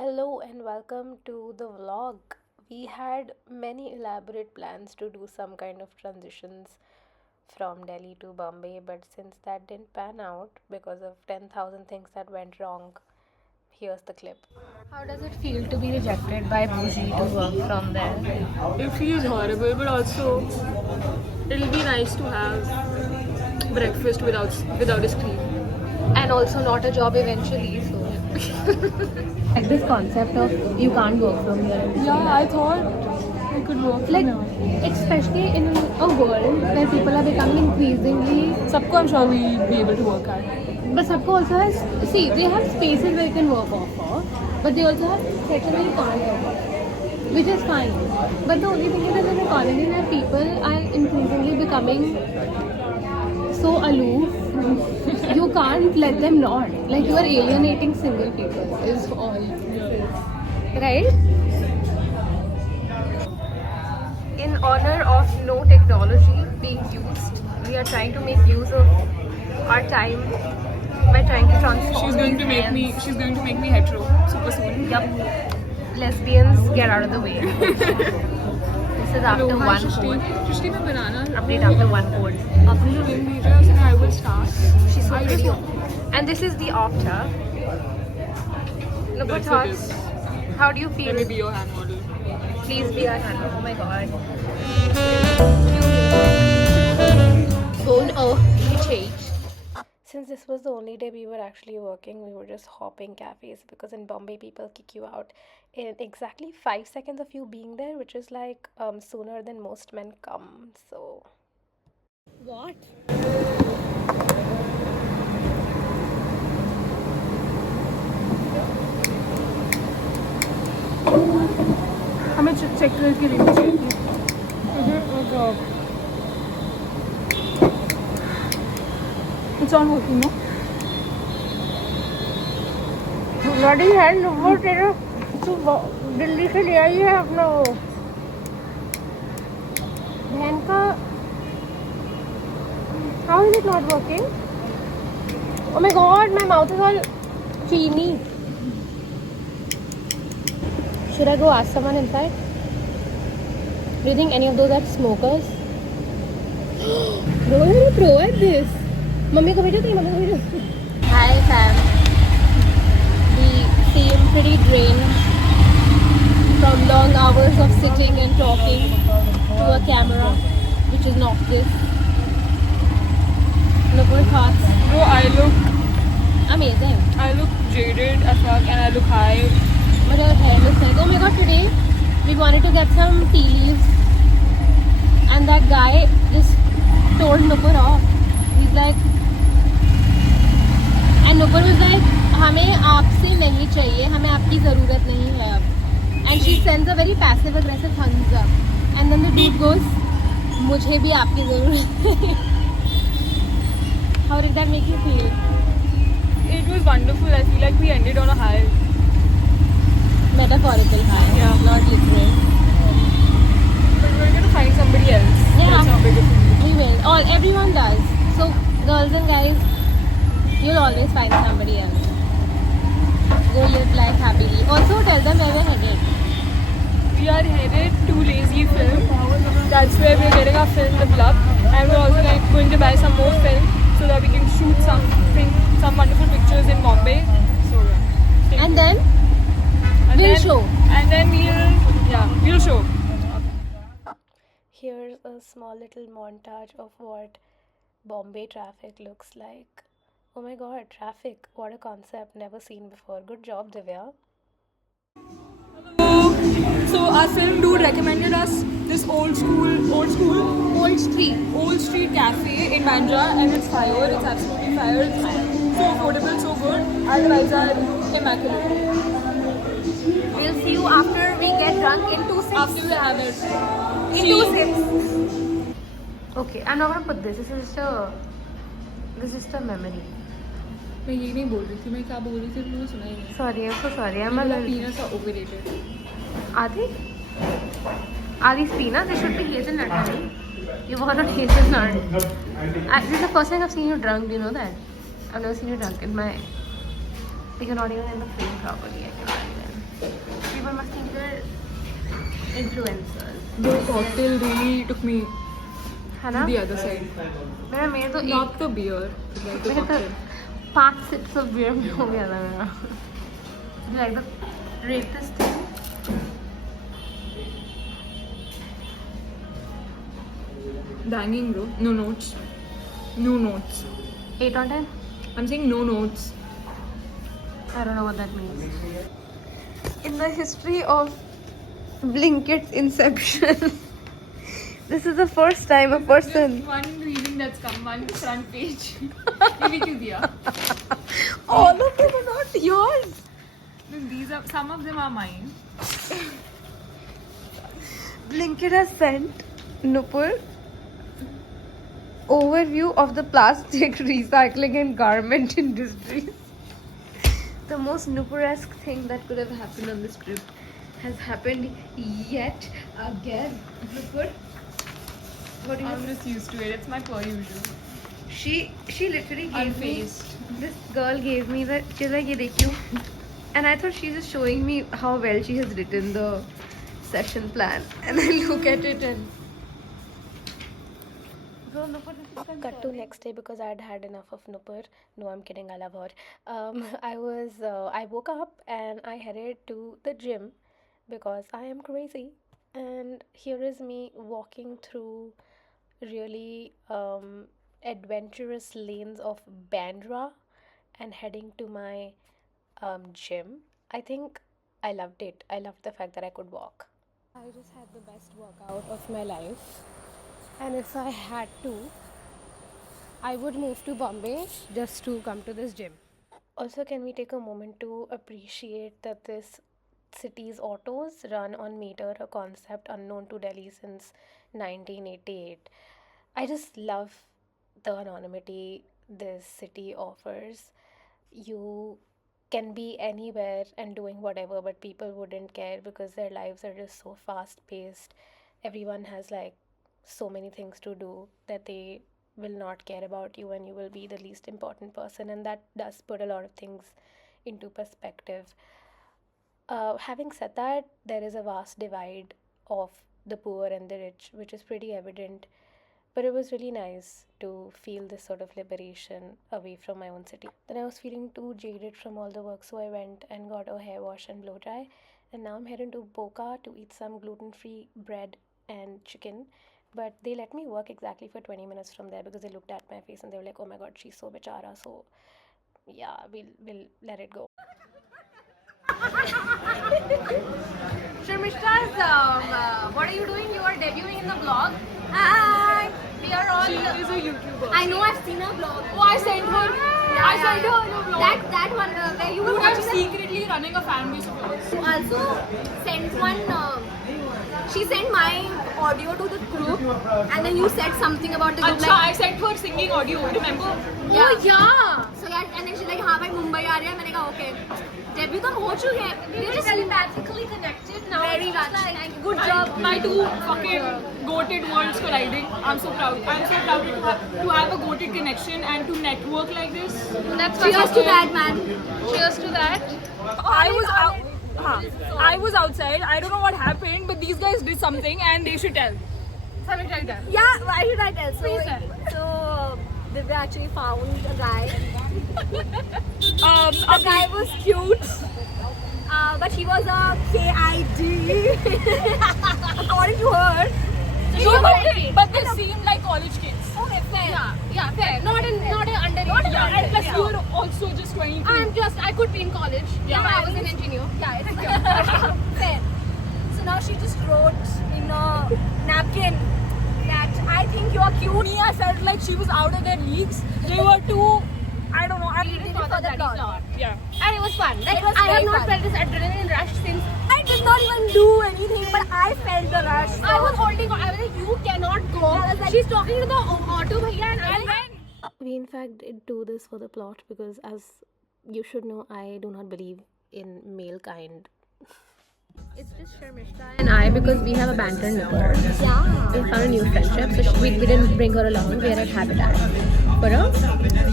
Hello and welcome to the vlog. We had many elaborate plans to do some kind of transitions from Delhi to Bombay, but since that didn't pan out because of 10,000 things that went wrong, here's the clip. How does it feel to be rejected by Boozy to work from there? It feels horrible, but also it'll be nice to have breakfast without a screen. And also not a job eventually, so. Like this concept of you can't work from here. Yeah, I thought I could work from Like, here. especially in a world where people are becoming increasingly. Sabko, I'm sure we'll be able to work at. But Sabco also has. See, they have spaces where you can work off of, but they also have sections where you can't work off, which is fine. But the only thing is that in an economy where people are increasingly becoming so aloof, you can't let them not. Like, you are alienating single people, is all. Right? In honor of no technology being used, we are trying to make use of our time by trying to transform. She's going to make me hetero super soon. Yup. Lesbians, get out of the way. This is after one code. Shrishti mein banana. Update after one code. आपने जो link भेजा है उसमें I will start. She's so I pretty. just- And this is the after. Look at That's what it thoughts. is. How do you feel? Let me be your hand model. Please be our hand. Oh my god. Phone change. Since this was the only day we were actually working, we were just hopping cafes because in Bombay people kick you out in exactly 5 seconds of you being there, which is like sooner than most men come. So what? हमें check करके लेनी चाहिए. It's on working, no? Bloody hell, वो तेरा तू दिल्ली से ले आई है अपना वो बहन का. How is it not working? Oh my god, my mouth is all cheeny. Should I go ask someone inside? Do you think any of those are smokers? Bro, you're a pro at this. Mummy ko bhejoo, mummy ko bhejoo. Hi fam. We seem pretty drained from long hours of sitting and talking to a camera, which is not this. Look what thoughts. Bro, Amazing. I look jaded as fuck and I look high. But your hair looks like, oh my god, today we wanted to get some tea leaves and that guy just told Nupur off. He's like, and Nupur was like, हमें आपसे नहीं चाहिए, हमें आपकी ज़रूरत नहीं है अब. And she sends a very passive aggressive thumbs up. And then the dude goes, मुझे भी आपकी ज़रूरत है. How did that make you feel? It was wonderful. I feel like we ended on a high. Metaphorical high, Yeah. not literal. But we're gonna find somebody else. Yeah. That's not big of a deal. We will. Everyone does. So, girls and guys, you'll always find somebody else. Go live life happily. Also, tell them where we're headed. We are headed to Lazy Film. That's where we're getting our film developed, and we're also going to buy some more film so that we can shoot some wonderful pictures in Bombay. So yeah. And then, we'll show. And then we'll show. Here's a small little montage of what Bombay traffic looks like. Oh my god, traffic. What a concept. Never seen before. Good job, Divya. So our film dude recommended us this old street cafe in Bandra, and it's fire. It's absolutely fire. It's so affordable, so good. And the vibes are immaculate. We'll see you after we get drunk in 2 sips. After we have it. In 2 sips. Okay, I'm not gonna put this. This is just a memory. मैं ये नहीं बोल रही थी. मैं क्या बोल रही थी तुमने सुना ही नहीं. Sorry, I'm so sorry. I'm a little. Peanuts are overrated. Are these peanuts? They should be hazelnut, honey. You want a hazelnut. This is the first time I've seen you drunk. Do you know that? I've never seen you drunk in my. You're not even in the frame properly. I cannot even. influencers. The cocktail really took me है to ना? the other side. मेरे तो Not the beer, but like the cocktail. 5 sips of beer में हो गया था मेरा. Do you like the rate this thing? Banging, bro. No notes. No notes. 8 on 10? I'm saying no notes. I don't know what that means. In the history of Blinkit's inception, this is the first time a person. One reading that's come, one front page. Give it to Dia. All of them are not yours. These are some of them are mine. Blinkit has sent Nupur overview of the plastic recycling and garment industries. The most Nupur-esque thing that could have happened on this trip has happened yet again. Nupur, what do you? I'm just used to it. It's my per usual. She literally gave me. Unfazed. This girl gave me the. She's like, "Ye dekhiyo," and I thought she's just showing me how well she has written the session plan, and I look at it and. Cut to next day because I'd had enough of Nupur. No, I'm kidding. I love her. I woke up and I headed to the gym because I am crazy. And here is me walking through really adventurous lanes of Bandra and heading to my gym. I think I loved it. I loved the fact that I could walk. I just had the best workout of my life. And if I had to, I would move to Bombay just to come to this gym. Also, can we take a moment to appreciate that this city's autos run on meter, a concept unknown to Delhi since 1988. I just love the anonymity this city offers. You can be anywhere and doing whatever, but people wouldn't care because their lives are just so fast paced. Everyone has like so many things to do that they will not care about you, and you will be the least important person, and that does put a lot of things into perspective. Having said that, there is a vast divide of the poor and the rich, which is pretty evident. But it was really nice to feel this sort of liberation away from my own city. Then I was feeling too jaded from all the work, so I went and got a hair wash and blow dry. And now I'm heading to Boca to eat some gluten-free bread and chicken. But they let me work exactly for 20 minutes from there because they looked at my face and they were like, oh my god, she's so bichara. So yeah, we'll let it go. Sharmishta's, what are you doing? You are debuting in the vlog. Hi! We are all. She is a YouTuber. I know, I've seen her vlog. Oh, I sent her. I sent her a vlog. That one where you were Dude, I'm watching secretly running a fan base of vlogs. You also sent one. She sent my audio to the group, and then you said something about the group. Acha, I sent her singing audio. Remember? Yeah. Oh yeah. So yeah, and then she's like, "हाँ भाई मुंबई आ रहा है." मैंने कहा, "Okay." Debut तो हो चुके हैं. We're just telepathically connected now. Very much. Like, good job. My two fucking goated worlds colliding. I'm so proud. I'm so proud to have a goated connection and to network like this. That's cheers to that, man. Cheers to that. I was out. I was outside. I don't know what happened, but these guys did something and they should tell. Something like that. Yeah, why should I tell? Please tell. So Divya actually found a guy. The guy was cute, but he was a KID. According to her. But they seemed like college kids. Okay, fair. Yeah, fair. Not an underage. And plus you were also just 22. I could be in college. Yeah, I was an engineer. Yeah, it's fair. So now she just wrote in a napkin that I think you're cute. Me, I felt like she was out of their leagues. They were too, I don't know. I did it for the plot. Yeah. And it was fun. Like, It was I have very not fun. felt this adrenaline rush since I did not even do anything, but I felt the rush. So I was holding on. I was like, you cannot go. I was like- She's talking to the auto bhaiya and I was like, We in fact did do this for the plot because, as you should know, I do not believe in male kind. It's just Sharmishta and I because we have a banter nipper. yeah. We found a new friendship, so we didn't bring her along. We are at Habitat for a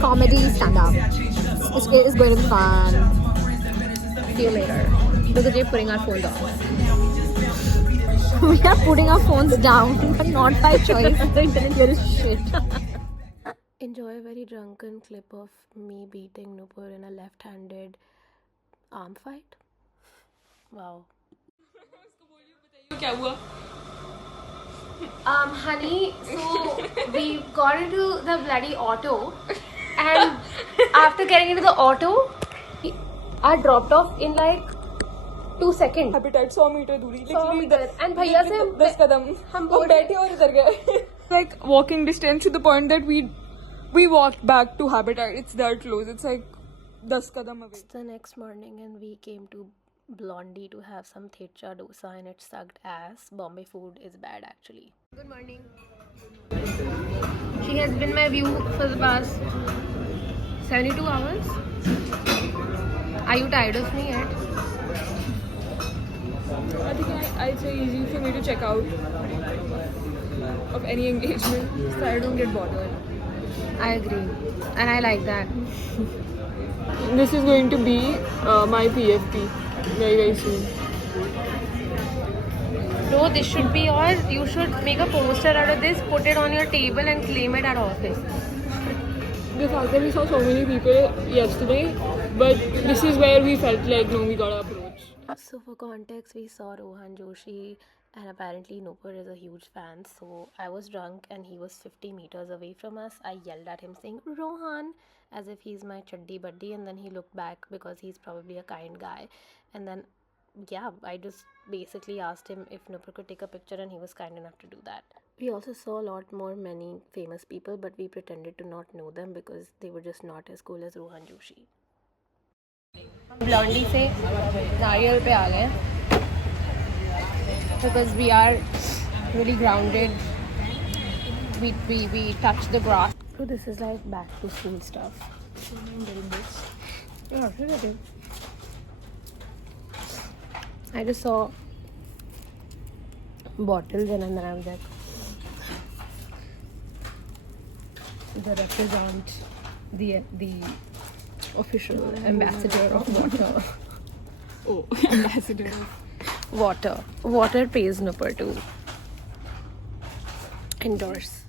Comedy stand-up. It's going to be fun. see you later because we're putting our phones off. We are putting our phones down, but not by choice. The internet here is shit. Enjoy a very drunken clip of me beating Nupur in a left-handed arm fight. Wow. क्या हुआ? Honey, so we got into the bloody auto, and after getting into the auto, I dropped off in like 2 seconds. Habitat 100 metre दूरी. 100 metre. And भैया से 10 कदम. हम हम बैठे और इधर गए. Like walking distance to the point that we walked back to Habitat. It's that close. It's like 10 kadam away. The next morning, and we came to Blondie to have some thecha dosa, and it sucked ass. Bombay food is bad actually. Good morning. She has been my view for the past 72 hours. Are you tired of me yet? I think it's very easy for me to check out of any engagement so I don't get bothered. I agree, and I like that. This is going to be my PFP very soon. No, this should be yours. You should make a poster out of this, put it on your table, and claim it at office. The fact that we saw so many people yesterday, but this is where we felt like no, we gotta approach. So for context, we saw Rohan Joshi, and apparently Nupur is a huge fan. So I was drunk and he was 50 meters away from us. I yelled at him saying, Rohan, as if he's my chaddi buddy, and then he looked back because he's probably a kind guy. And then, yeah, I just basically asked him if Nupur could take a picture, and he was kind enough to do that. We also saw a lot more many famous people, but we pretended to not know them because they were just not as cool as Rohan Joshi. Blondie से नारियल पे आ गए because we are really grounded. We touch the grass. So this is like back to school stuff. Yeah, really. I just saw bottles and then I was like, the represent the official ambassador of water. Oh, ambassador. Water pays Nupur to endorse.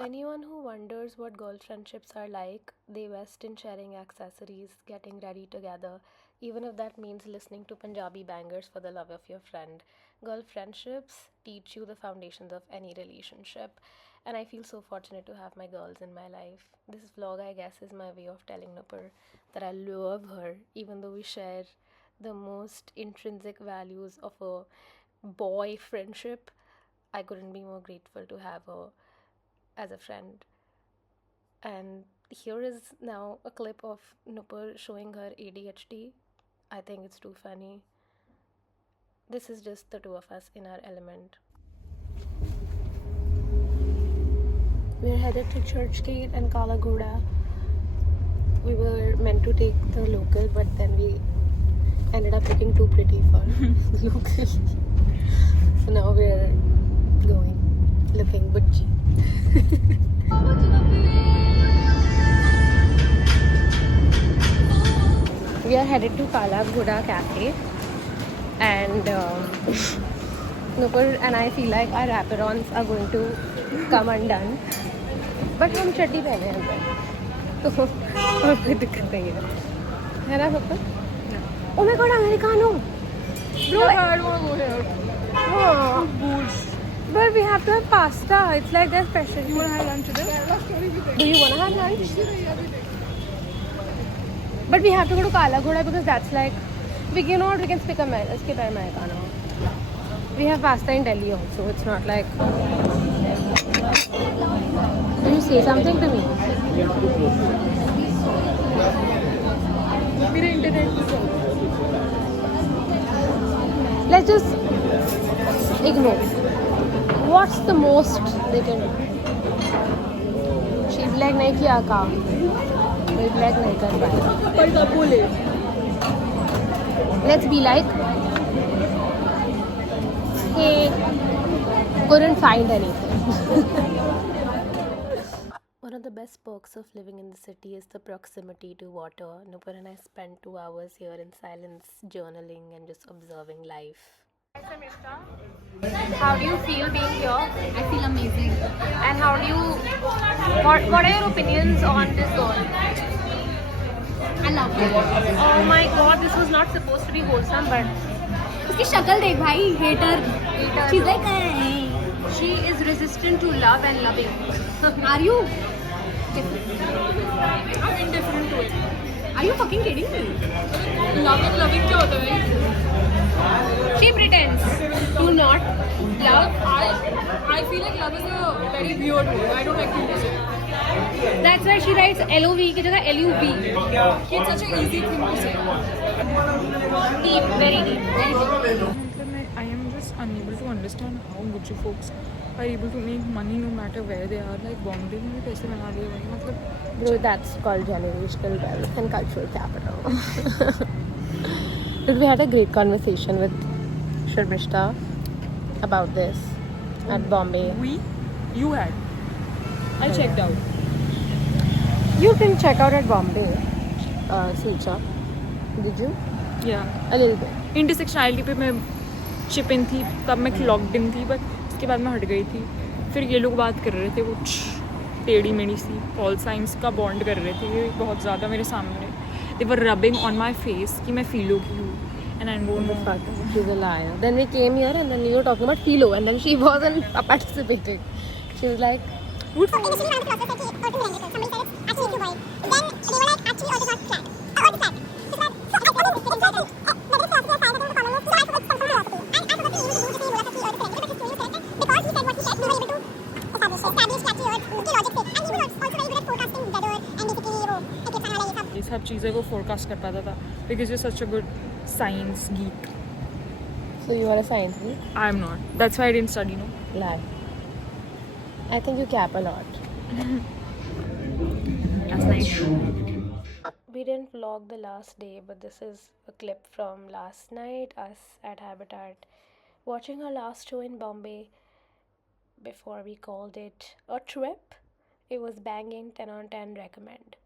Anyone who wonders what girl friendships are like, they best in sharing accessories, getting ready together, even if that means listening to Punjabi bangers for the love of your friend. Girl friendships teach you the foundations of any relationship, and I feel so fortunate to have my girls in my life. This vlog, I guess, is my way of telling Nupur that I love her, even though we share the most intrinsic values of a boy friendship. I couldn't be more grateful to have her as a friend. And here is now a clip of Nupur showing her ADHD. I think it's too funny. This is just the two of us in our element. We're headed to Churchgate and Kala Ghoda. We were meant to take the local, but then we ended up looking too pretty for local. So now we're going, looking butchy. We are headed to Kala Ghoda Cafe, and Nupur and I feel like our wrap-ons are going to come undone. But हम चड्डी पहने हैं अंदर, तो कोई दिक्कत नहीं है ना Nupur? Oh my god, Americano! Bro, I don't want to go here. oh, but we have to have pasta. It's like their special. You want to have lunch today? Do you want to have lunch? But we have to go to Kala Ghoda because that's like, we can skip Americano. We have pasta in Delhi also. It's not like. Will you say something to me? मेरे internet की problem. Let's just ignore. What's the most they can do? She'd be like, नहीं किया काम. We'd be like, नहीं कर पाए. पर कब बोले? Let's be like, hey, couldn't find anything. One of the best perks of living in the city is the proximity to water. Nupur and I spent 2 hours here in silence, journaling and just observing life. How do you feel being here? I feel amazing. And how do you, what are your opinions on this girl? I love her. Oh my god, this was not supposed to be wholesome, but उसकी शक्ल देख भाई, hater. She's like, she is resistant to love and loving. are you? I'm indifferent to it. Are you fucking kidding me? Loving क्या होता है? She pretends to not love. I feel like love is a very weird word. I don't like to use it. That's why she writes LOV की जगह LUV. It's such an easy thing to say. Deep, very deep, very deep. I am just unable to understand how Gucci folks are able to make money no matter where they are. Like Bombay में भी पैसे बना लिए भाई, मतलब Bro, that's called generational wealth and cultural capital. But we had a great conversation with Sharmishta about this at Bombay. you had. I checked out. You didn't check out at Bombay, Sucha, did you? Yeah. A little bit. Intersectionality पे मैं chip इन थी, तब मैं locked in थी, but उसके बाद मैं हट गई थी. फिर ये लोग बात कर रहे थे, वो टेढ़ी मेढ़ी सी पॉल साइंस का बॉन्ड कर रहे थे बहुत ज़्यादा मेरे सामने. दे वर रबिंग ऑन माई फेस कि मैं फीलो की हूँ. And I don't know. Fuck, she's a liar. Then we came here and then we were talking about philo and then she wasn't participating. She was like, Good for Initially, one of the process said it also blended. Somebody said it's actually too white. Then they were like, actually, earth is not flat. Earth is flat. So that, so I thought it was right. But this philosophy I found that in the common law. So I forgot some philosophy. And I forgot to be able to do the same actually earth is connected. But his theory was connected because he said what he said, we were able to establish actually earth की logic से. And he was also very good at forecasting weather and basically वो eclipse आने वाला ये सब. ये सब चीज़ें वो फोरकास्ट कर पाता था because you're such a good science geek. so you are a science geek? I'm not. That's why I didn't study, no. Lie. I think you cap a lot. That's nice. We didn't vlog the last day, but this is a clip from last night, us at Habitat, watching our last show in Bombay. Before we called it a trip, it was banging, 10 on 10 recommend.